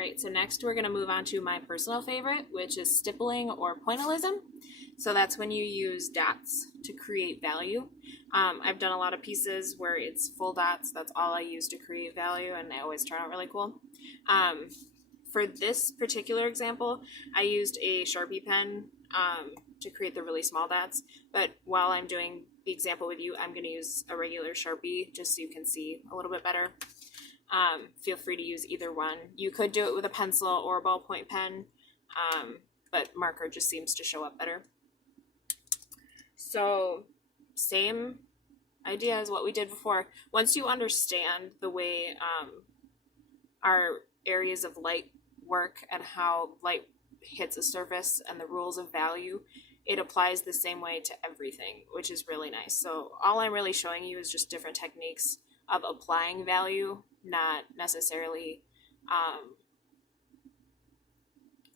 right, so next we're going to move on to my personal favorite, which is stippling or pointillism. So that's when you use dots to create value. I've done a lot of pieces where it's full dots. That's all I use to create value, and they always turn out really cool. For this particular example, I used a Sharpie pen to create the really small dots. But while I'm doing the example with you, I'm going to use a regular Sharpie just so you can see a little bit better. Feel free to use either one. You could do it with a pencil or a ballpoint pen, but marker just seems to show up better. So same idea as what we did before. Once you understand the way our areas of light work and how light hits a surface and the rules of value, it applies the same way to everything, which is really nice. So all I'm really showing you is just different techniques of applying value, not necessarily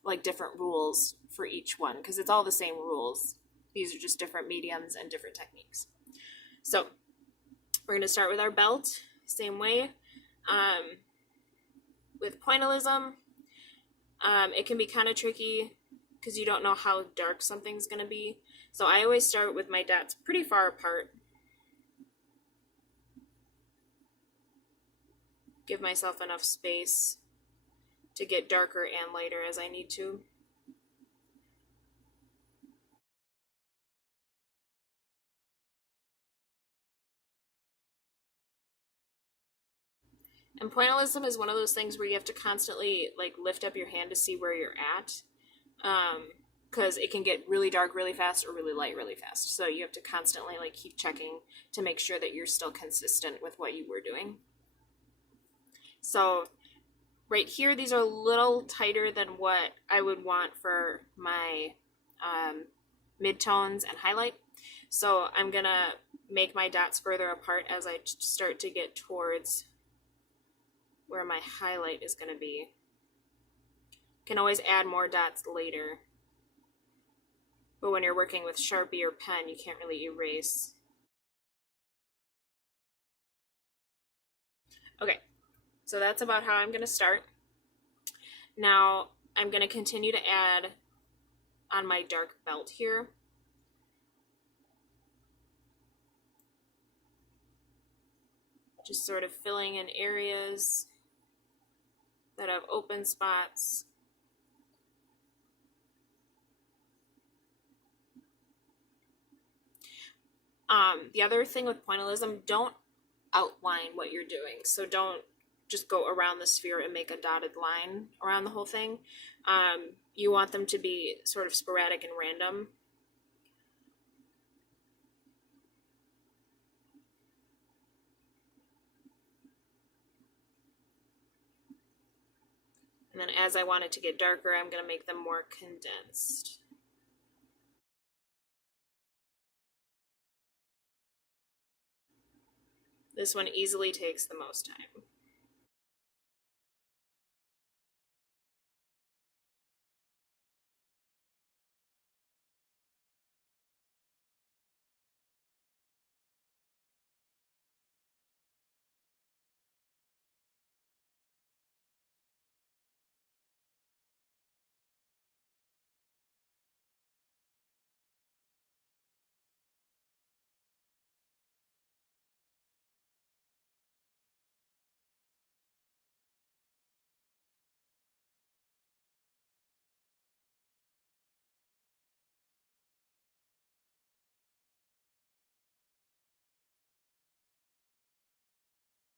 like different rules for each one, because it's all the same rules. These are just different mediums and different techniques. So we're going to start with our belt, same way. With pointillism, it can be kind of tricky because you don't know how dark something's going to be. So I always start with my dots pretty far apart. Give myself enough space to get darker and lighter as I need to. And pointillism is one of those things where you have to constantly like lift up your hand to see where you're at, because it can get really dark really fast or really light really fast. So you have to constantly like keep checking to make sure that you're still consistent with what you were doing. So right here, these are a little tighter than what I would want for my midtones and highlight. So I'm gonna make my dots further apart as I start to get towards where my highlight is going to be. Can always add more dots later, but when you're working with Sharpie or pen, you can't really erase. Okay, so that's about how I'm going to start. Now I'm going to continue to add on my dark belt here. Just sort of filling in areas that have open spots. The other thing with pointillism, don't outline what you're doing. So don't just go around the sphere and make a dotted line around the whole thing. You want them to be sort of sporadic and random. And then as I want it to get darker, I'm going to make them more condensed. This one easily takes the most time.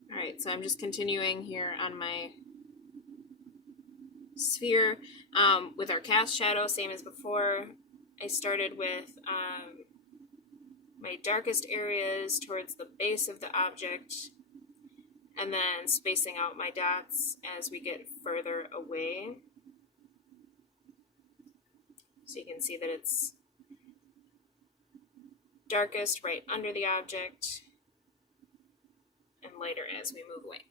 All right, so I'm just continuing here on my sphere with our cast shadow, same as before. I started with my darkest areas towards the base of the object, and then spacing out my dots as we get further away. So you can see that it's darkest right under the object and lighter as we move away.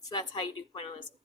So that's how you do pointillism.